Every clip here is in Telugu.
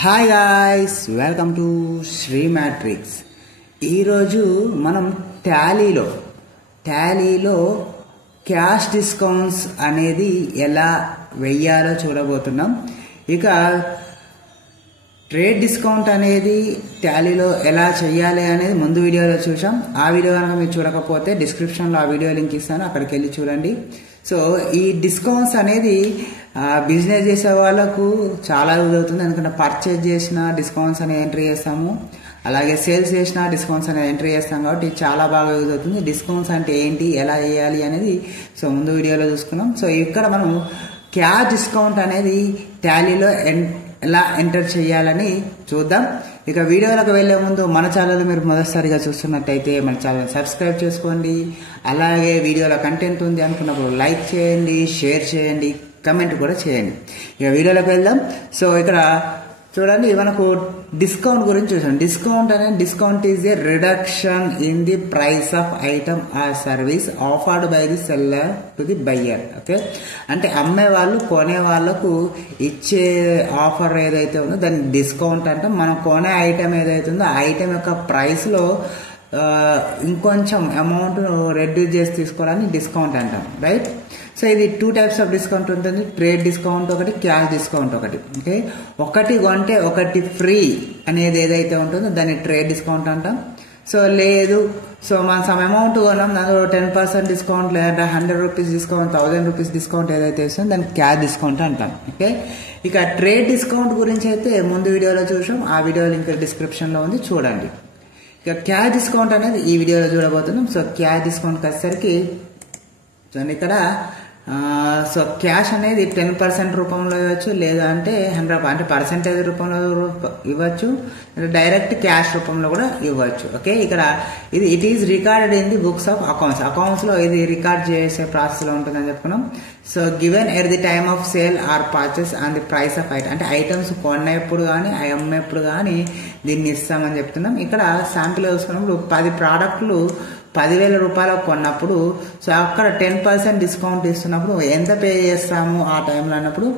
Hi guys, welcome to Sri Matrix. ఈరోజు మనం టాలీలో క్యాష్ డిస్కౌంట్స్ అనేది ఎలా వెయ్యాలో చూడబోతున్నాం. ఇక ట్రేడ్ డిస్కౌంట్ అనేది టాలీలో ఎలా చేయాలి అనేది ముందు వీడియోలో చూసాం. ఆ వీడియో కనుక మీరు చూడకపోతే డిస్క్రిప్షన్లో ఆ వీడియో లింక్ ఇస్తాను, అక్కడికి వెళ్ళి చూడండి. సో ఈ డిస్కౌంట్స్ అనేది బిజినెస్ చేసే వాళ్ళకు చాలా యూజ్ అవుతుంది. ఎందుకంటే పర్చేజ్ చేసిన డిస్కౌంట్స్ అనేది ఎంట్రీ చేస్తాము, అలాగే సేల్స్ చేసిన డిస్కౌంట్స్ అనేది ఎంట్రీ చేస్తాం, కాబట్టి చాలా బాగా యూజ్ అవుతుంది. డిస్కౌంట్స్ అంటే ఏంటి, ఎలా చేయాలి అనేది సో ముందు వీడియోలో చూసుకున్నాం. సో ఇక్కడ మనం క్యాష్ డిస్కౌంట్ అనేది టాలీలో ఎలా ఎంటర్ చేయాలని చూద్దాం. ఇక వీడియోలకు వెళ్లే ముందు మన ఛానల్ మీరు మొదటిసారిగా చూస్తున్నట్టయితే మన ఛానల్ సబ్స్క్రైబ్ చేసుకోండి. అలాగే వీడియోలో కంటెంట్ ఉంది అనుకున్నప్పుడు లైక్ చేయండి, షేర్ చేయండి, కమెంట్ కూడా చేయండి. ఇక వీడియోలోకి వెళ్దాం. సో ఇక్కడ చూడండి, మనకు డిస్కౌంట్ గురించి చూసాం. Discount is a reduction in the price of item or service offered by the seller to the buyer. Okay, అంటే అమ్మే వాళ్ళు కొనే వాళ్ళకు ఇచ్చే ఆఫర్ ఏదైతే ఉందో దాన్ని డిస్కౌంట్ అంటే, మనం కొనే ఐటమ్ ఏదైతే ఉందో ఆ ఐటమ్ యొక్క ప్రైస్లో ఇంకొంచెం అమౌంట్ రెడ్యూస్ చేసి తీసుకోవడానికి డిస్కౌంట్ అంటాం, రైట్? సో ఇది 2 టైప్స్ ఆఫ్ డిస్కౌంట్ ఉంటుంది. ట్రేడ్ డిస్కౌంట్ ఒకటి, క్యాష్ డిస్కౌంట్ ఒకటి. ఓకే, ఒకటి కొంటే ఒకటి ఫ్రీ అనేది ఏదైతే ఉంటుందో దాన్ని ట్రేడ్ డిస్కౌంట్ అంటాం. సో లేదు, సో మనం సమ్ అమౌంట్ కొన్నాం, దానిలో 10% డిస్కౌంట్ లేదా 100 రూపీస్ డిస్కౌంట్, 1000 రూపీస్ డిస్కౌంట్ ఏదైతే వస్తుందో దాన్ని క్యాష్ డిస్కౌంట్ అంటాం. ఓకే, ఇక ట్రేడ్ డిస్కౌంట్ గురించి అయితే ముందు వీడియోలో చూసాం, ఆ వీడియో లింక్ డిస్క్రిప్షన్లో ఉంది, చూడండి. ఇక క్యాష్ డిస్కౌంట్ అనేది ఈ వీడియోలో చూడబోతున్నాం. సో క్యాష్ డిస్కౌంట్కి వచ్చేసరికి చూడండి, ఇక్కడ సో క్యాష్ అనేది 10% రూపంలో ఇవ్వచ్చు, లేదా అంటే 100 అంటే పర్సెంటేజ్ రూపంలో ఇవ్వచ్చు, డైరెక్ట్ క్యాష్ రూపంలో కూడా ఇవ్వచ్చు. ఓకే, ఇక్కడ it is recorded in the books of accounts లో ఇది రికార్డ్ చేసే ప్రాసెస్ లో ఉంటుందని చెప్పుకున్నాం. So given at the time of sale are purchase and the price of item, అంటే ఐటమ్స్ కొన్నప్పుడు కానీ అమ్మేప్పుడు కానీ దీన్ని ఇస్తామని చెప్తున్నాం. ఇక్కడ శాంపిల్ చూసుకున్నప్పుడు 10 ప్రోడక్ట్లు 10,000 రూపాయలకు కొన్నప్పుడు, సో అక్కడ 10% డిస్కౌంట్ ఇస్తున్నప్పుడు ఎంత పే చేస్తాము ఆ టైంలో అన్నప్పుడు,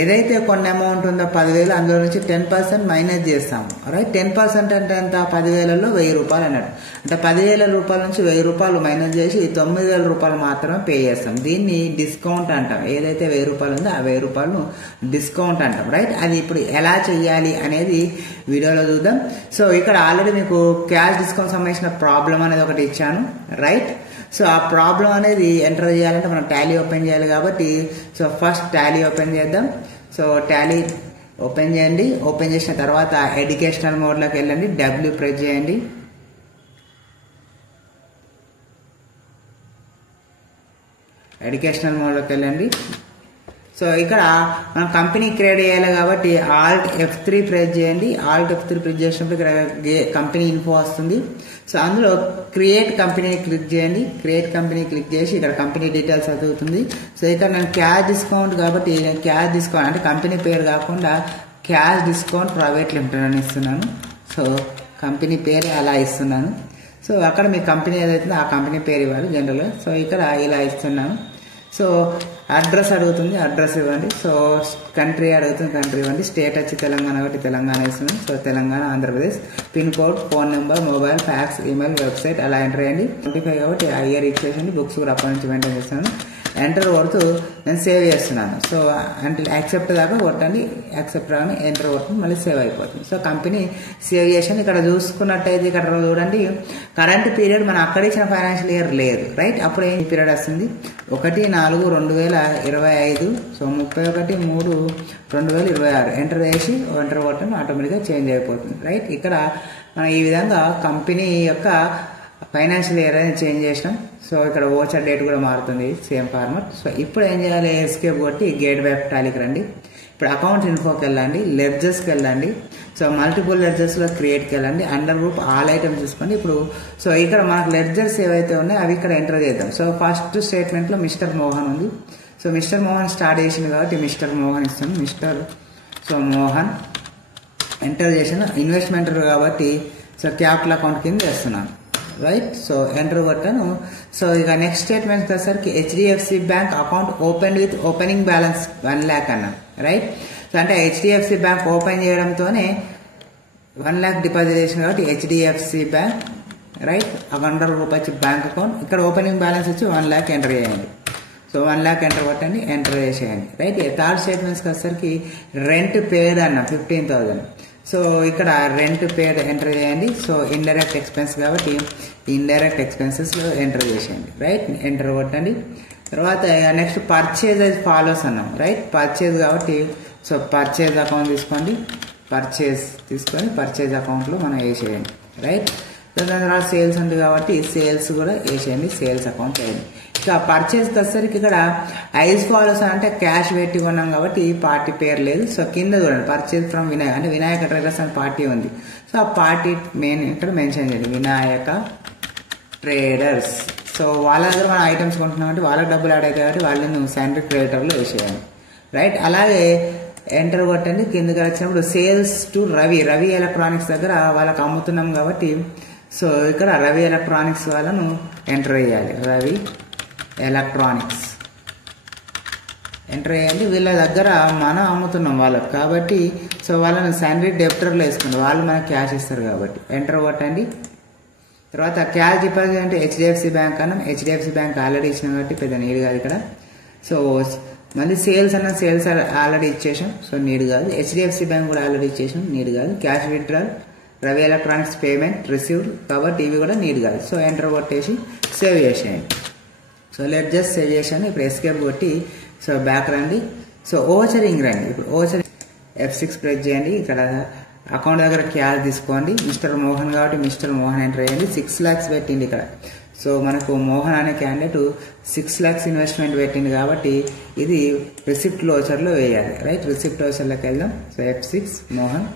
ఏదైతే కొన్న అమౌంట్ ఉందో 10,000 అందులో నుంచి 10% మైనస్ చేస్తాము, రైట్? 10% అంటే ఎంత, 10,000లో 1,000 రూపాయలు అన్నాడు. అంటే 10,000 రూపాయల నుంచి 1,000 రూపాయలు మైనస్ చేసి 9,000 రూపాయలు మాత్రమే పే చేస్తాం. దీన్ని డిస్కౌంట్ అంటాం. ఏదైతే 1,000 రూపాయలు ఉందో ఆ 1,000 రూపాయలను డిస్కౌంట్ అంటాం, రైట్? అది ఇప్పుడు ఎలా చేయాలి అనేది వీడియోలో చూద్దాం. సో ఇక్కడ ఆల్రెడీ మీకు క్యాష్ డిస్కౌంట్ సంబంధించిన ప్రాబ్లం అనేది ఒకటి ఇచ్చాను, రైట్? సో ఆ ప్రాబ్లం అనేది ఎంటర్ చేయాలంటే మనం టాలీ ఓపెన్ చేయాలి కాబట్టి, సో ఫస్ట్ టాలీ ఓపెన్ చేద్దాం. సో టాలీ ఓపెన్ చేయండి. ఓపెన్ చేసిన తర్వాత ఎడ్యుకేషనల్ మోడ్లోకి వెళ్ళండి, W ప్రెస్ చేయండి. ఎడ్యుకేషనల్ మోడ్లోకి వెళ్ళండి. సో ఇక్కడ మనం కంపెనీ క్రియేట్ చేయాలి కాబట్టి Alt F3 ప్రెస్ చేయండి. Alt F3 ప్రెస్ చేసినప్పుడు ఇక్కడ కంపెనీ ఇన్ఫో వస్తుంది. సో అందులో క్రియేట్ కంపెనీ క్లిక్ చేయండి. క్రియేట్ కంపెనీ క్లిక్ చేసి ఇక్కడ కంపెనీ డీటెయిల్స్ చదువుతుంది. సో ఇక్కడ నేను క్యాష్ డిస్కౌంట్ కాబట్టి నేను క్యాష్ డిస్కౌంట్ అంటే కంపెనీ పేరు కాకుండా క్యాష్ డిస్కౌంట్ ప్రైవేట్ లిమిటెడ్ అని ఇస్తున్నాను. సో కంపెనీ పేరు అలా ఇస్తున్నాను. సో అక్కడ మీ కంపెనీ ఏదైతుందో ఆ కంపెనీ పేరు ఇవ్వాలి జనరల్గా. సో ఇక్కడ ఇలా ఇస్తున్నాను. సో అడ్రస్ అడుగుతుంది, అడ్రస్ ఇవ్వండి. సో కంట్రీ అడుగుతుంది, కంట్రీ ఇవ్వండి. స్టేట్ వచ్చి తెలంగాణ కాబట్టి తెలంగాణ ఇస్తుంది. So Telangana, Andhra Pradesh. Pin code, phone number, mobile, fax, email, website అలా ఎంటర్ చేయండి. 25 కాబట్టి ఆ ఇయర్ ఇచ్చేసండి. బుక్స్ కూడా అప్పటి నుంచి మెయింటైన్ చేస్తాను. ఎంటర్ కొడుతూ నేను సేవ్ చేస్తున్నాను. సో అంటే యాక్సెప్ట్ దాకా కొట్టండి. యాక్సెప్ట్ రాగానే ఎంటర్ కొట్టండి, మళ్ళీ సేవ్ అయిపోతుంది. సో కంపెనీ సేవ్ చేసాను. ఇక్కడ చూసుకున్నట్టయితే ఇక్కడ చూడండి, కరెంట్ పీరియడ్ మనం అక్కడ ఇచ్చిన ఫైనాన్షియల్ ఇయర్ లేదు, రైట్? అప్పుడు ఏం పీరియడ్ వస్తుంది, 1/4/2025. సో 31/3/2026 ఎంటర్ చేసి ఎంటర్ కొట్టండి, ఆటోమేటిక్గా చేంజ్ అయిపోతుంది, రైట్? ఇక్కడ మనం ఈ విధంగా కంపెనీ యొక్క ఫైనాన్షియల్ ఇయర్ అనేది చేంజ్ చేసినాం. సో ఇక్కడ ఓచర్ డేట్ కూడా మారుతుంది, సేమ్ ఫార్మాట్. సో ఇప్పుడు ఏం చేయాలి, ఎస్కేప్ కొట్టి గేట్ వెబ్ టాలీకి రండి. ఇప్పుడు అకౌంట్ ఇన్ఫోకి వెళ్ళండి, లెడ్జర్స్కి వెళ్ళండి. సో మల్టిపుల్ లెడ్జర్స్లో క్రియేట్కి వెళ్ళండి. అండర్ గ్రూప్ ఆల్ ఐటమ్స్ చూసుకోండి. ఇప్పుడు సో ఇక్కడ మనకు లెడ్జర్స్ ఏవైతే ఉన్నాయో అవి ఇక్కడ ఎంటర్ చేద్దాం. సో ఫస్ట్ స్టేట్మెంట్లో మిస్టర్ మోహన్ ఉంది. సో మిస్టర్ మోహన్ స్టార్ట్ చేసింది కాబట్టి మిస్టర్ మోహన్ ఇస్తాను. సో మోహన్ ఎంటర్ చేసాను. ఇన్వెస్ట్మెంట్ కాబట్టి సో క్యాపిటల్ అకౌంట్ కింద వేస్తున్నాను, రైట్? సో ఎంటర్ కొట్టాను. సో ఇక నెక్స్ట్ స్టేట్మెంట్ వచ్చేసరికి HDFC bank account open with opening balance 1 lakh అన్నాను, రైట్? సో అంటే హెచ్డిఎఫ్సి బ్యాంక్ ఓపెన్ చేయడంతోనే 1 lakh డిపాజిట్ చేసిన కాబట్టి హెచ్డిఎఫ్సి బ్యాంక్ రైట్ రూపాయలు బ్యాంక్ అకౌంట్ ఇక్కడ ఓపెనింగ్ బ్యాలెన్స్ వచ్చి 1 lakh ఎంటర్ చేయండి. సో 1 lakh ఎంటర్ కొట్టండి, ఎంటర్ చేసేయండి రైట్. థర్డ్ స్టేట్మెంట్స్కి వచ్చేసరికి రెంట్ పేడ్ అన్న 15,000. సో ఇక్కడ రెంట్ పేడ్ ఎంటర్ చేయండి. సో ఇండైరెక్ట్ ఎక్స్పెన్స్ కాబట్టి ఇండైరెక్ట్ ఎక్స్పెన్సెస్లో ఎంటర్ చేసేయండి రైట్, ఎంటర్ కొట్టండి. తర్వాత నెక్స్ట్ పర్చేజ్ అది ఫాలోస్ అన్నాం రైట్. పర్చేజ్ కాబట్టి సో పర్చేజ్ అకౌంట్ తీసుకోండి, పర్చేజ్ తీసుకొని పర్చేజ్ అకౌంట్లో మనం వేసేయండి రైట్. దాని తర్వాత సేల్స్ ఉంది కాబట్టి సేల్స్ కూడా వేసేయండి, సేల్స్ అకౌంట్ వేయండి. ఇక పర్చేజ్కి వచ్చేసరికి ఇక్కడ ఐజ్ ఫాలోస్ అంటే క్యాష్ పెట్టి కొన్నాం కాబట్టి పార్టీ పేరు లేదు. సో కింద చూడండి పర్చేజ్ ఫ్రమ్ వినాయక్ అంటే వినాయక ట్రేడర్స్ అనే పార్టీ ఉంది. సో ఆ పార్టీ మెయిన్ ఇక్కడ మెన్షన్ చేయండి వినాయక ట్రేడర్స్. సో వాళ్ళ దగ్గర మనం ఐటమ్స్ కొంటున్నాం అంటే వాళ్ళకి డబ్బులు యాడ్ అవుతాయి కాబట్టి వాళ్ళని శానిటరీ క్రెడిటర్లో వేసేయాలి రైట్. అలాగే ఎంటర్ కొట్టండి. కిందకి వచ్చినప్పుడు సేల్స్ టు రవి ఎలక్ట్రానిక్స్ దగ్గర వాళ్ళకి అమ్ముతున్నాం కాబట్టి సో ఇక్కడ రవి ఎలక్ట్రానిక్స్ వాళ్ళను ఎంటర్ చేయాలి. రవి ఎలక్ట్రానిక్స్ ఎంటర్ చేయండి. వీళ్ళ దగ్గర మనం అమ్ముతున్నాం వాళ్ళకి కాబట్టి సో వాళ్ళని శానిటరీ డెప్టర్లో వేసుకోండి, వాళ్ళు మనకి క్యాష్ ఇస్తారు కాబట్టి ఎంటర్ కొట్టండి. తర్వాత క్యాష్ డిపాజిట్ అంటే హెచ్డిఎఫ్సి బ్యాంక్ అన్నాం, హెచ్డిఎఫ్సి బ్యాంక్ ఆల్రెడీ ఇచ్చినాం కాబట్టి పెద్ద నీడ్ కాదు ఇక్కడ. సో మళ్ళీ సేల్స్ అన్న సేల్స్ ఆల్రెడీ ఇచ్చేసాం, సో నీడ్ కాదు. హెచ్డిఎఫ్సి బ్యాంక్ కూడా ఆల్రెడీ ఇచ్చేసాం, నీడ్ కాదు. Cash withdrawal Ravi electronics payment received కాబట్టి ఇవి కూడా నీడ్ కాదు. సో ఎంటర్ కొట్టేసి సేవ్ చేసేయండి. సో లెట్ జస్ట్ సేవ్ చేసాను. ఇప్పుడు ఎస్కేప్ కొట్టి సో బ్యాక్ రండి. సో ఓచరింగ్ రండి. ఇప్పుడు ఓచరింగ్ F6 ప్రెస్ చేయండి. ఇక్కడ అకౌంట్ దగ్గర క్యాష్ తీసుకోండి. మిస్టర్ మోహన్ కాబట్టి మిస్టర్ మోహన్ ఎంటర్ చేయండి. 6 lakhs పెట్టింది ఇక్కడ. సో మనకు మోహన్ అనే క్యాండిడేట్ 6 lakhs ఇన్వెస్ట్మెంట్ పెట్టింది కాబట్టి ఇది రిసిప్ట్ లోచర్లో వేయాలి రైట్. రిసిప్ట్ లోచర్లోకి వెళ్దాం. So F6 Mohan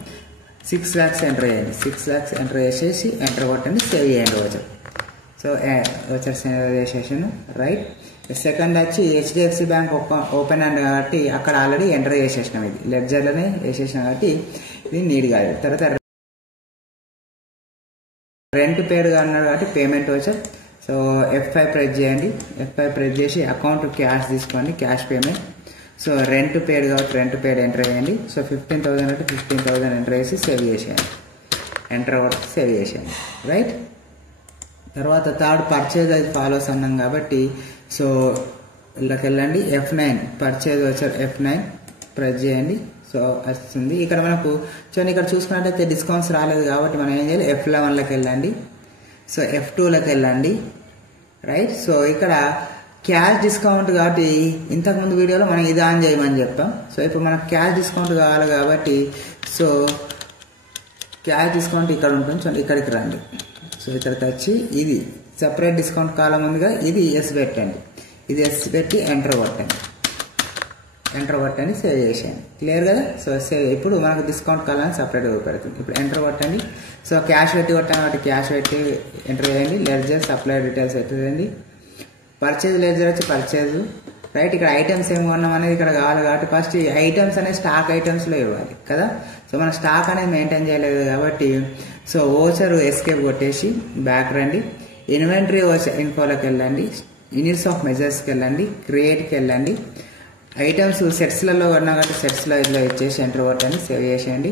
6 lakhs enter చేయండి. 6 lakhs ఎంటర్ చేసేసి ఎంటర్ కొట్టండి, సేవ్ చేయండి ఓచర్. సో ఓచర్ సేవ్ చేసేసాను రైట్. సెకండ్ వచ్చి హెచ్డిఎఫ్సి బ్యాంక్ ఓపెన్ అండ్ కాబట్టి అక్కడ ఆల్రెడీ ఎంటర్ చేసేసినాం, ఇది లెడ్జర్లోనే వేసేసినాం కాబట్టి ఇది నీడ్ కాదు. తర్వాత రెంట్ పేడ్గా అన్నాడు కాబట్టి payment voucher. So F5 press చేయండి. F5 ప్రెస్ చేసి అకౌంట్ క్యాష్ తీసుకోండి, క్యాష్ పేమెంట్. సో రెంట్ పేడ్ కాబట్టి రెంట్ పేడ్ ఎంటర్ చేయండి. సో 15,000 అంటే 15,000 ఎంటర్ చేసి సేవ్ చేసేయండి. ఎంటర్ వరకు సేవ్ చేసేయండి రైట్. తర్వాత థర్డ్ పర్చేజ్ అది ఫాలోస్ అన్నాం కాబట్టి సో ఇళ్ళకి వెళ్ళండి. F9 పర్చేజ్ వచ్చారు, F9 ప్రెస్ చేయండి. సో వస్తుంది. ఇక్కడ మనకు చూడండి, ఇక్కడ చూసుకున్నట్టయితే డిస్కౌంట్స్ రాలేదు కాబట్టి మనం ఏం చేయాలి, F11లోకి వెళ్ళండి. సో F2లోకి వెళ్ళండి రైట్. సో ఇక్కడ క్యాష్ డిస్కౌంట్ కాబట్టి ఇంతకుముందు వీడియోలో మనం ఇది ఆన్ చేయమని చెప్పాం. సో ఇప్పుడు మనకు క్యాష్ డిస్కౌంట్ కావాలి కాబట్టి సో క్యాష్ డిస్కౌంట్ ఇక్కడ ఉంటుంది, చూడండి ఇక్కడికి రండి. సో ఇక్కడికి వచ్చి ఇది సపరేట్ డిస్కౌంట్ కాలం ఉందిగా, ఇది ఎస్ పెట్టండి. ఇది ఎస్ పెట్టి ఎంటర్ కొట్టండి. ఎంటర్ కొట్టండి, సేవ్ చేసేయండి. క్లియర్ కదా. So save. ఇప్పుడు మనకు డిస్కౌంట్ కాలాన్ని సపరేట్గా పెడుతుంది. ఇప్పుడు ఎంటర్ కొట్టండి. సో క్యాష్ పెట్టి కొట్టాను కాబట్టి క్యాష్ పెట్టి ఎంటర్ చేయండి. లెడ్జర్ సప్లై డీటెయిల్స్ ఎంటర్ చేయండి. పర్చేజ్ లెడ్జర్ వచ్చి పర్చేజ్ రైట్. ఇక్కడ ఐటమ్స్ ఏమి కొన్నాం అనేది ఇక్కడ కావాలి కాబట్టి ఫస్ట్ ఈ ఐటమ్స్ అనేది స్టాక్ ఐటమ్స్లో ఇవ్వాలి కదా. సో మనం స్టాక్ అనేది మెయింటైన్ చేయలేదు కాబట్టి సో ఓచర్ ఎస్కేప్ కొట్టేసి బ్యాక్ రండి. ఇన్వెంటరీ ఓచర్ ఇన్ఫోలోకి వెళ్ళండి. యూనిట్స్ ఆఫ్ మెజర్స్కి వెళ్ళండి. క్రియేట్కి వెళ్ళండి. ఐటమ్స్ సెట్స్లలో కొన్నా కాబట్టి సెట్స్లో ఇట్లా ఇచ్చేసి ఎంటర్ కొట్టండి, సేవ్ చేసేయండి.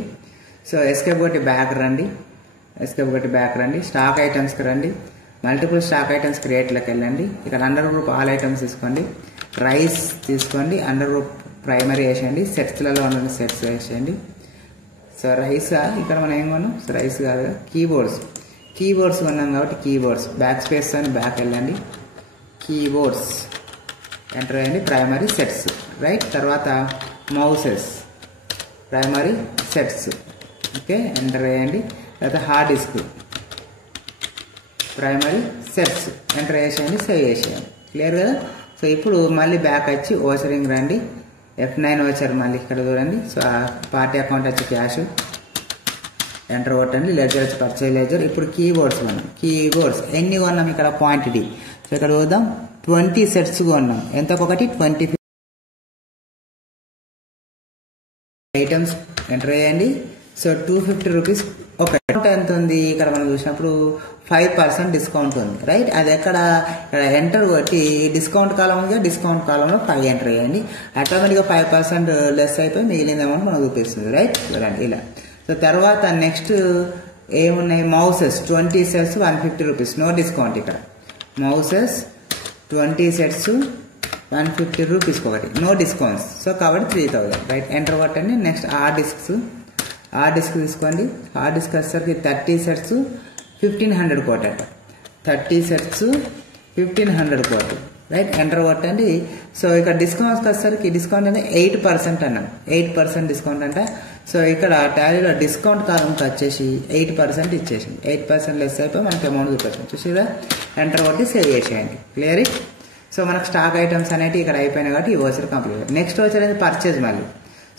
సో ఎస్కేప్ కొట్టి బ్యాక్ రండి. ఎస్కేప్ కొట్టి బ్యాక్ రండి. స్టాక్ ఐటమ్స్కి రండి. మల్టిపుల్ స్టాక్ ఐటమ్స్ క్రియేట్లోకి వెళ్ళండి. ఇక్కడ అండర్ గ్రూప్ ఆల్ ఐటమ్స్ తీసుకోండి. రైస్ తీసుకోండి, అండర్ గ్రూప్ ప్రైమరీ వేసేయండి. సెట్స్లలో ఉన్న సెట్స్ వేసేయండి. సో రైస్ ఇక్కడ మనం ఏం కొన్నాం, సో రైస్ కాదు కీబోర్డ్స్ కొన్నాం కాబట్టి కీబోర్డ్స్ బ్యాక్ స్పేస్ అని బ్యాక్ వెళ్ళండి. కీబోర్డ్స్ ఎంటర్ చేయండి. Primary sets right. తర్వాత mouses primary sets okay enter చేయండి. తర్వాత hard disk primary sets enter చేసేయండి, సేవ్ చేసేయండి. క్లియర్ కదా. సో ఇప్పుడు మళ్ళీ బ్యాక్ వచ్చి ఓచరింగ్ రండి. F9 ఓచర్ మళ్ళీ ఇక్కడ చూడండి. సో పార్టీ అకౌంట్ వచ్చి క్యాష్ ఎంటర్ కొట్టండి. లెడ్జర్ వచ్చి పర్చేజ్ లెడ్జర్. ఇప్పుడు కీబోర్డ్స్ కొన్నాం. కీబోర్డ్స్ ఎన్ని కొన్నాం ఇక్కడ పాయింట్ డి. సో ఇక్కడ చూద్దాం 20 సెట్స్ కొన్నాం. ఎంతకొకటి 20 ఐటమ్స్ ఎంటర్ చేయండి. సో 250 రూపీస్ ఒకటి ఎంత ఉంది ఇక్కడ మనం చూసినప్పుడు 5% డిస్కౌంట్ ఉంది, రైట్. అది ఎక్కడ ఎంటర్ కొట్టి డిస్కౌంట్ కాలంగా డిస్కౌంట్ కాలంలో 5 ఎంటర్ చేయండి. ఆటోమేటిక్గా 5% లెస్ అయిపోయి మిగిలిన అమౌంట్ మనకు చూపిస్తుంది, రైట్. చూడండి ఇలా. సో తర్వాత నెక్స్ట్ ఏమున్నాయి, mouses 20 sets 150 rupees, no discount. ఇక్కడ మౌసెస్ 20 సెట్స్ 150 రూపీస్కి ఒకటి, నో డిస్కౌంట్స్. సో కాబట్టి 3000, రైట్. ఎంటర్ కొట్టండి. నెక్స్ట్ హార్డ్ డిస్క్ తీసుకోండి. హార్డ్ డిస్క్ వచ్చేసరికి 30 సెట్స్ 1500 కోట్ అంట, 30 సెట్స్ 1500 కోట్, రైట్. ఎంటర్ కొట్టండి. సో ఇక్కడ డిస్కౌంట్స్కి వచ్చేసరికి డిస్కౌంట్ అంటే 8% అన్నాం, 8% డిస్కౌంట్ అంట. సో ఇక్కడ టాలీలో డిస్కౌంట్ కాలంకి వచ్చేసి 8% ఇచ్చేసింది, 8% లెస్ అయిపోయి మనకి అమౌంట్ చూపిస్తుంది. చూసిరా, ఎంటర్ కొట్టి సేవ్ చేసేయండి. Clear it. సో మనకు స్టాక్ ఐటమ్స్ అనేవి ఇక్కడ అయిపోయినాయి కాబట్టి ఈ ఓచర్ కంప్లీట్. నెక్స్ట్ ఓచర్ అనేది పర్చేజ్. మళ్ళీ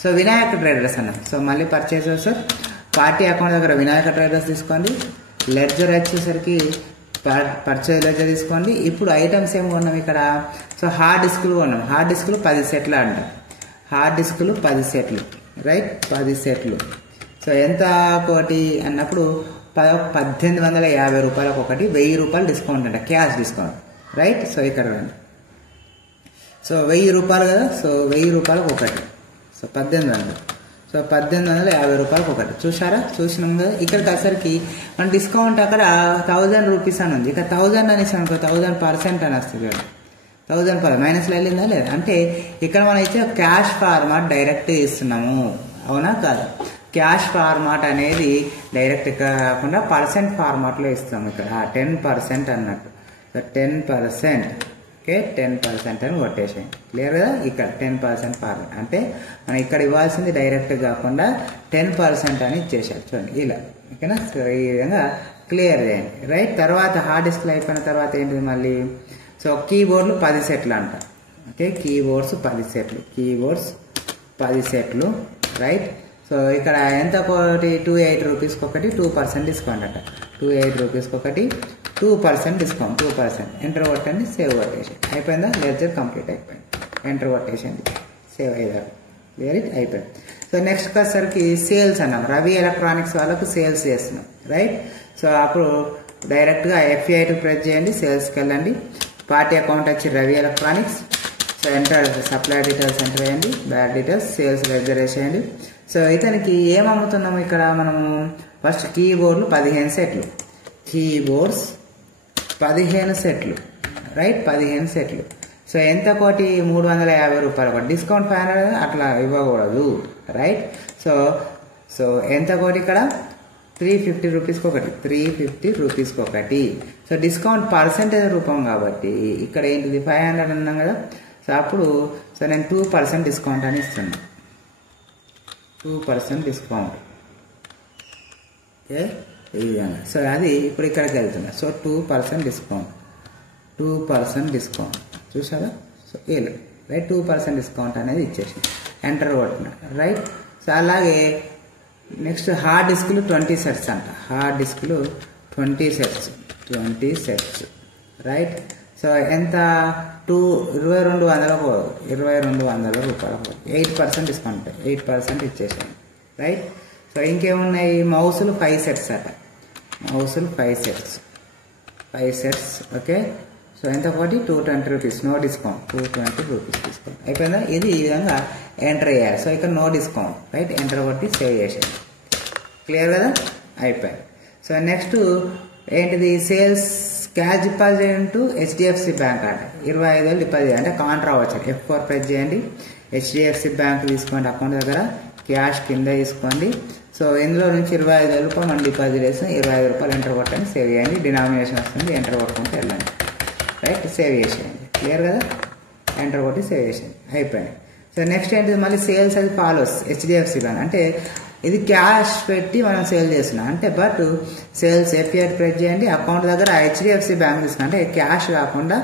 సో వినాయక ట్రేడర్స్ అన్నాం. సో మళ్ళీ పర్చేజ్ ఓచర్ పార్టీ అకౌంట్ దగ్గర వినాయక ట్రేడర్స్ తీసుకోండి. లెడ్జర్ వచ్చేసరికి పర్చేజ్ లెడ్జర్ తీసుకోండి. ఇప్పుడు ఐటమ్స్ ఏమి కొన్నాం ఇక్కడ, సో హార్డ్ డిస్కులు కొన్నాం. హార్డ్ డిస్కులు 10 సెట్లు అంట, హార్డ్ డిస్కులు 10 సెట్లు, రైట్. 10 సెట్లు. సో ఎంత ఒకటి అన్నప్పుడు 1850 రూపాయలకు ఒకటి, 1000 రూపాయలు డిస్కౌంట్ అంట, క్యాష్ డిస్కౌంట్, రైట్. సో ఇక్కడ రండి. సో 1000 రూపాయలు కదా, సో 1000 రూపాయలకు ఒకటి, సో 1800. సో 1850 రూపాయలకు ఒకటి. చూసారా, చూసినాం కదా. ఇక్కడికి వచ్చరికి మన డిస్కౌంట్ అక్కడ 1000 రూపీస్ అని ఉంది, ఇక 1000 అనేసి అనుకో 1000% అని వస్తుంది. 1000 మైనస్లో వెళ్ళిందా లేదా అంటే ఇక్కడ మనం ఇచ్చే క్యాష్ ఫార్మాట్ డైరెక్ట్ ఇస్తున్నాము, అవునా కాదు. క్యాష్ ఫార్మాట్ అనేది డైరెక్ట్ కాకుండా పర్సెంట్ ఫార్మాట్లో ఇస్తాము. ఇక్కడ 10% అన్నట్టు. సో 10%, ఓకే, 10% అని కొట్టేసేయండి. క్లియర్ కదా. ఇక్కడ 10% ఫార్మాట్ అంటే మనం ఇక్కడ ఇవ్వాల్సింది డైరెక్ట్ కాకుండా 10% అని ఇచ్చేసారు. చూడండి ఇలా, ఓకేనా. సో ఈ విధంగా క్లియర్ చేయండి, రైట్. తర్వాత హార్డ్ డిస్క్లో అయిపోయిన తర్వాత ఏంటిది మళ్ళీ, సో కీబోర్డ్లు 10 సెట్లు అంట, ఓకే. కీబోర్డ్స్ 10 సెట్లు, కీబోర్డ్స్ 10 సెట్లు, రైట్. సో ఇక్కడ ఎంత ఒకటి 28 రూపీస్కి ఒకటి 2% డిస్కౌంట్ అంట, 28 రూపీస్కి ఒకటి 2% డిస్కౌంట్, 2%. ఎంటర్ కొట్టండి, సేవ్ కొట్టేసేయండి. అయిపోయిందా, లెడ్జర్ కంప్లీట్ అయిపోయింది. ఎంటర్ కొట్టేసేయండి, సేవ్ అయ్యారు. క్లియర్ ఇట్, అయిపోయింది. సో నెక్స్ట్ వచ్చేసరికి సేల్స్ అన్నాం. రవి ఎలక్ట్రానిక్స్ వాళ్ళకు సేల్స్ చేస్తున్నాం, రైట్. సో అప్పుడు డైరెక్ట్గా F8 ప్రెస్ చేయండి, సేల్స్కి వెళ్ళండి. పార్టీ అకౌంట్ వచ్చి Ravi electronics. So enter supply details enter చేయండి, బ్యాడ్ డీటెయిల్స్, సేల్స్ లెడ్జర్ వేసేయండి. సో ఇతనికి ఏం అమ్ముతున్నాము ఇక్కడ మనము, ఫస్ట్ కీబోర్డ్లు 15 సెట్లు, కీబోర్డ్స్ 15 సెట్లు, రైట్. 15 సెట్లు. సో ఎంత కోటి 350 రూపాయలు ఒకటి, డిస్కౌంట్ 500 అట్లా ఇవ్వకూడదు, రైట్. సో ఎంత కోటి ఇక్కడ 350 రూపీస్కి ఒకటి, 350 రూపీస్కి ఒకటి. సో డిస్కౌంట్ పర్సెంటేజ్ రూపం కాబట్టి ఇక్కడ ఏంటిది 500 అన్నాం కదా. సో అప్పుడు సో నేను 2% డిస్కౌంట్ అని ఇస్తున్నాను, 2% డిస్కౌంట్, ఓకే, ఈ విధంగా. సో అది ఇప్పుడు ఇక్కడికి వెళ్తున్నా. సో 2% డిస్కౌంట్, 2% డిస్కౌంట్, చూసారా. సో ఏలు, రైట్. 2% డిస్కౌంట్ అనేది ఇచ్చేసి ఎంటర్ కొట్టిన, రైట్. సో అలాగే నెక్స్ట్ హార్డ్ డిస్క్లు 20 సెట్స్ అంట, హార్డ్ డిస్క్లు 20 సెట్స్, 20 సెట్స్, రైట్. సో ఎంత 2200 రూపాయలకు 8% డిస్కౌంట్, 8% ఇచ్చేసాను, రైట్. సో ఇంకేమున్నాయి, మౌసులు 5 సెట్స్ అట, మౌసులు 5 సెట్స్, 5 సెట్స్, ఓకే. సో ఎంత ఒకటి 220 rupees, no discount, 220 rupees discount. అయిపోయిందా. ఇది ఈ విధంగా ఎంటర్ చేయాలి. సో ఇక్కడ నో డిస్కౌంట్, రైట్. ఎంటర్ కొట్టి సేవ్ చేసేది. క్లియర్ కదా, అయిపోయింది. సో నెక్స్ట్ ఏంటిది, sales cash deposit to HDFC bank అంట, 25,000 డిపాజిట్ అంటే కాంట్రా వచ్చారు. F4 ప్రెస్ చేయండి, HDFC బ్యాంక్ తీసుకోండి, అకౌంట్ దగ్గర క్యాష్ కింద తీసుకోండి. సో ఇందులో నుంచి 25,000 రూపాయలు మనం డిపాజిట్ చేస్తాం, 25 రూపాయలు ఎంటర్ కొట్టండి, సేవ్ చేయండి. డినామినేషన్ వస్తుంది, ఎంటర్ కొట్టుకుంటే వెళ్ళండి, రైట్. సేవ్ చేసేయండి. క్లియర్ కదా, ఎంటర్ కొట్టి సేవ్ చేసేయండి, అయిపోయింది. సో నెక్స్ట్ ఏంటిది మళ్ళీ సేల్స్ అది ఫాలోస్ HDFC బ్యాంక్ అంటే ఇది క్యాష్ పెట్టి మనం సేల్ చేస్తున్నాం అంటే, బట్ సేల్స్ F8 ప్రెస్ చేయండి, అకౌంట్ దగ్గర HDFC బ్యాంక్ తీసుకున్నా అంటే క్యాష్ కాకుండా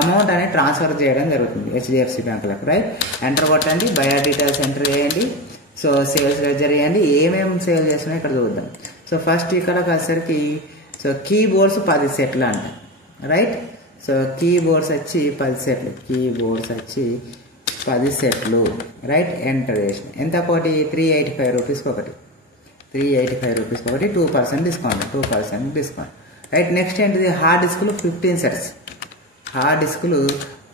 అమౌంట్ అనేది ట్రాన్స్ఫర్ చేయడం జరుగుతుంది HDFC బ్యాంకులకు, రైట్. ఎంటర్ కొట్టండి, బయర్ డీటెయిల్స్ ఎంటర్ చేయండి. సో సేల్స్ లెడ్జర్ చేయండి, ఏమేమి సేల్ చేస్తున్నాయో ఇక్కడ చూద్దాం. సో ఫస్ట్ ఇక్కడ వచ్చేసరికి సో కీబోర్డ్స్ 10 సెట్లు అంట, రైట్. సో కీబోర్డ్స్ వచ్చి 10 సెట్లు, కీబోర్డ్స్ వచ్చి 10 సెట్లు, రైట్. ఎంటర్ చేసిన ఎంత ఒకటి 385 రూపీస్కి ఒకటి, 385 రూపీస్ కాబట్టి 2% డిస్కౌంట్ 2% డిస్కౌంట్ రైట్. నెక్స్ట్ ఏంటిది హార్డ్ డిస్కులు 15 సెట్స్. హార్డ్ డిస్కులు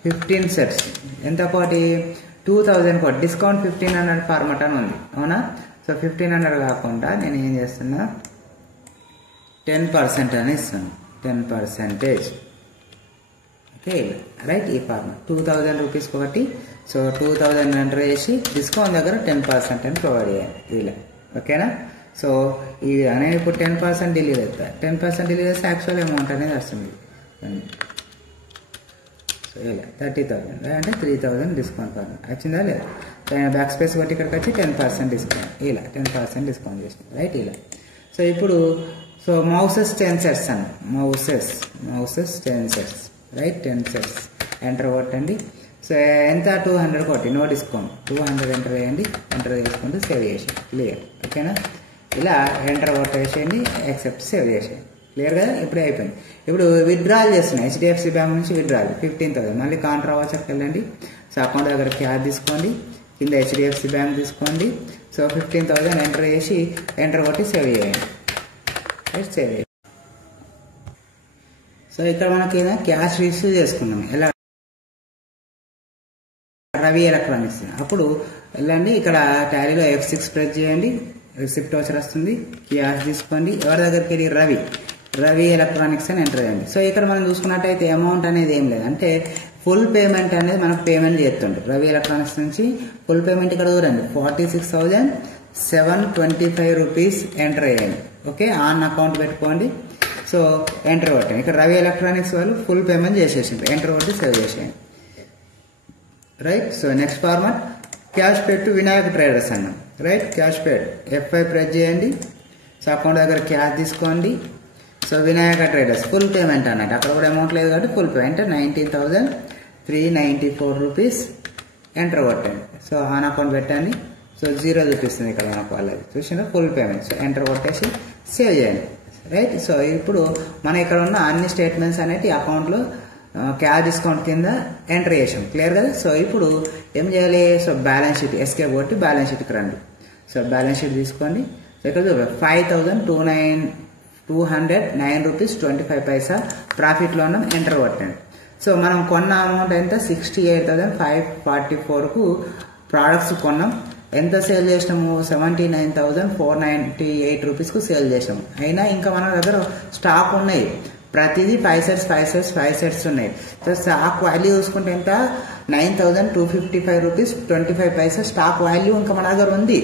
15 సెట్స్ ఎంత కోటి 2000 కోటి డిస్కౌంట్ 1500 ఫార్మట్ అని ఉంది అవునా. సో 1500 కాకుండా నేను ఏం చేస్తున్నా 10% అని ఇస్తాను 10%. Okay right. ఈ ఫార్మట్ 2000 రూపీస్ కాబట్టి సో 2000 ఎంటర్ చేసి డిస్కౌంట్ దగ్గర 10% అని ప్రొవైడ్ చేయాలి ఇలా ఓకేనా. సో ఈ అనేది ఇప్పుడు 10% డెలివరీ అవుతుంది. 10% డెలివరీ చేస్తే యాక్చువల్ అమౌంట్ అనేది వస్తుంది. సో ఇలా 30,000 అంటే 3000 డిస్కౌంట్ వచ్చిందా లేదా. బ్యాక్ స్పేస్ కొట్టి ఇక్కడికి వచ్చి 10% డిస్కౌంట్ ఇలా 10% డిస్కౌంట్ చేస్తుంది రైట్ ఇలా. సో ఇప్పుడు సో మౌసెస్ 10 సెట్స్ అన్న mouses 10 sets right 10 sets enter కొట్టండి. సో ఎంత 200 కొట్టి నో డిస్కౌంట్ 200 ఎంటర్ చేయండి. ఎంటర్ చేసుకుంటూ సేవ్ చేసి క్లియర్ ఓకేనా. ఇలా ఎంటర్ కొట్టేసేయండి యాక్సెప్ట్ సేవ్ చేసేయండి క్లియర్ కదా. ఇప్పుడే అయిపోయింది. ఇప్పుడు విత్డ్రాల్ చేస్తున్నాయి హెచ్డిఎఫ్సి బ్యాంక్ నుంచి విత్డ్రాల్ 15,000 మళ్ళీ కాంట్రా వాచర్కి వెళ్ళండి. సో అకౌంట్ దగ్గర క్యాష్ తీసుకోండి కింద హెచ్డిఎఫ్సి బ్యాంక్ తీసుకోండి. సో 15,000 ఎంటర్ చేసి ఎంటర్ కొట్టి సేవ్ చేయండి రైట్ సేవ్ చేయండి. సో ఇక్కడ మనకి క్యాష్ రిసీవ్ చేసుకున్నాం ఎలా రవి ఎలక్ట్రానిక్స్. అప్పుడు వెళ్ళండి ఇక్కడ టాలీలో F6 ప్రెస్ చేయండి రిసిప్ట్ వచ్చి వస్తుంది. క్యాష్ తీసుకోండి ఎవరి దగ్గరికి వెళ్ళి రవి ఎలక్ట్రానిక్స్ అని ఎంటర్ చేయండి. సో ఇక్కడ మనం చూసుకున్నట్టయితే అమౌంట్ అనేది ఏం లేదు అంటే ఫుల్ పేమెంట్ అనేది మనకు పేమెంట్ చేస్తుంటారు రవి ఎలక్ట్రానిక్స్ నుంచి. ఫుల్ పేమెంట్ ఇక్కడ చూడండి 46,725 రూపీస్ ఎంటర్ చేయండి ఓకే. ఆన్ అకౌంట్ పెట్టుకోండి. సో ఎంటర్ కొట్టండి. ఇక్కడ రవి ఎలక్ట్రానిక్స్ వాళ్ళు ఫుల్ పేమెంట్ చేసేసింది ఎంటర్ కొట్టి సేవ్ చేసేయండి right. So next format cash paid to Vinayak traders అన్నాం right. Cash paid F5 press చేయండి. సో అకౌంట్ దగ్గర క్యాష్ తీసుకోండి. So Vinayaka traders full payment అన్నట్టు అక్కడ కూడా అమౌంట్ లేదు కాబట్టి ఫుల్ పేమెంట్ 19,394 రూపీస్ ఎంటర్ కొట్టండి. సో ఆన్ అకౌంట్ పెట్టండి. సో 0 చూపిస్తుంది ఇక్కడ మనకు వాళ్ళది చూసిన ఫుల్ పేమెంట్. సో ఎంటర్ కొట్టేసి సేవ్ చేయండి రైట్. సో ఇప్పుడు మన ఇక్కడ ఉన్న అన్ని స్టేట్మెంట్స్ అనేవి అకౌంట్లో క్యాష్ డిస్కౌంట్ కింద ఎంటర్ చేసాం క్లియర్ కదా. సో ఇప్పుడు ఏం చేయాలి సో బ్యాలెన్స్ షీట్ ఎస్కేప్ కొట్టి బ్యాలెన్స్ షీట్కి రండి. సో బ్యాలెన్స్ షీట్ తీసుకోండి. సో ఇక్కడ 5,209 రూపీస్ 25 పైసా ప్రాఫిట్లో ఉన్నాం ఎంటర్ కొట్టండి. సో మనం కొన్న అమౌంట్ ఎంత 68,544కు ప్రోడక్ట్స్ కొన్నాం. ఎంత సేల్ చేసినాము 79,498 రూపీస్కు సేల్ చేసాము. అయినా ఇంకా మన దగ్గర స్టాక్ ఉన్నాయి ప్రతిదీ 5 సెట్స్ ఉన్నాయి. సో స్టాక్ వాల్యూ చూసుకుంటే ఎంత 9,255 రూపీస్ 25 పైసా స్టాక్ వాల్యూ ఇంకా మన దగ్గర ఉంది.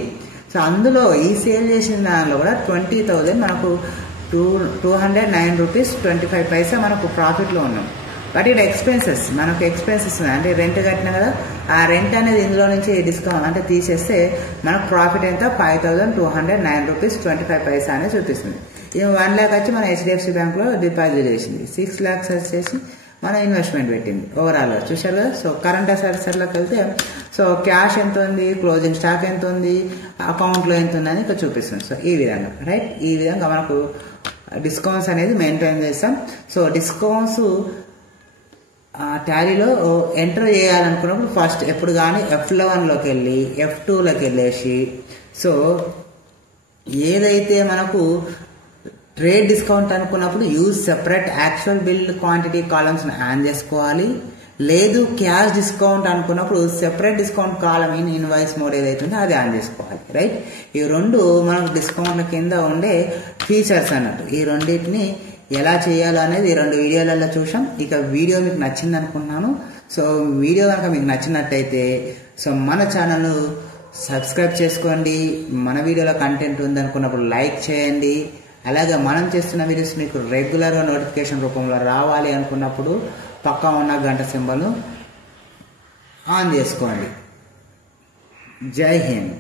సో అందులో ఈ సేల్ చేసిన దానిలో కూడా 20,000 మనకు 209 రూపీస్ 25 పైసా మనకు ప్రాఫిట్లో ఉన్నాం. బట్ ఇక్కడ ఎక్స్పెన్సెస్ మనకు ఎక్స్పెన్సెస్ ఉన్నాయి అంటే రెంట్ కట్టినా కదా ఆ రెంట్ అనేది ఇందులో నుంచి డిస్కౌంట్ అంటే తీసేస్తే మనకు ప్రాఫిట్ ఎంత 5,209 రూపీస్ 25 పైసా అనేది చూపిస్తుంది. ఇది 1 lakh వచ్చి మన హెచ్డిఎఫ్సి బ్యాంక్లో డిపాజిట్ చేసింది. 6 lakhs వచ్చేసి మన ఇన్వెస్ట్మెంట్ పెట్టింది ఓవరాల్గా చూశారు కదా. సో కరెంట్ అసెట్స్లోకి వెళ్తే సో క్యాష్ ఎంత ఉంది క్లోజింగ్ స్టాక్ ఎంత ఉంది అకౌంట్లో ఎంత ఉంది అని ఇక్కడ చూపిస్తుంది. సో ఈ విధంగా రైట్ ఈ విధంగా మనకు డిస్కౌంట్స్ అనేది మెయింటైన్ చేస్తాం. సో డిస్కౌంట్స్ టాలీలో ఎంటర్ చేయాలనుకున్నప్పుడు ఫస్ట్ ఎప్పుడు కానీ F11లోకి వెళ్ళి F2లోకి వెళ్ళేసి సో ఏదైతే మనకు ట్రేడ్ డిస్కౌంట్ అనుకున్నప్పుడు use separate actual bill quantity columns on చేసుకోవాలి. లేదు క్యాష్ డిస్కౌంట్ అనుకున్నప్పుడు separate discount column in invoice mode ఏదైతుందో అది ఆన్ చేసుకోవాలి రైట్. ఈ రెండు మనకు డిస్కౌంట్ల కింద ఉండే ఫీచర్స్ అన్నట్టు. ఈ రెండింటిని ఎలా చేయాలో అనేది 2 వీడియోలలో చూసాం. ఇక వీడియో మీకు నచ్చింది అనుకుంటున్నాను. సో వీడియో కనుక మీకు నచ్చినట్టయితే సో మన ఛానల్ సబ్స్క్రైబ్ చేసుకోండి. మన వీడియోలో కంటెంట్ ఉందనుకున్నప్పుడు లైక్ చేయండి. అలాగే మనం చేస్తున్న వీడియోస్ మీకు రెగ్యులర్గా నోటిఫికేషన్ రూపంలో రావాలి అనుకున్నప్పుడు పక్కా ఉన్న గంట సింబల్ను ఆన్ చేసుకోండి. జై హింద్.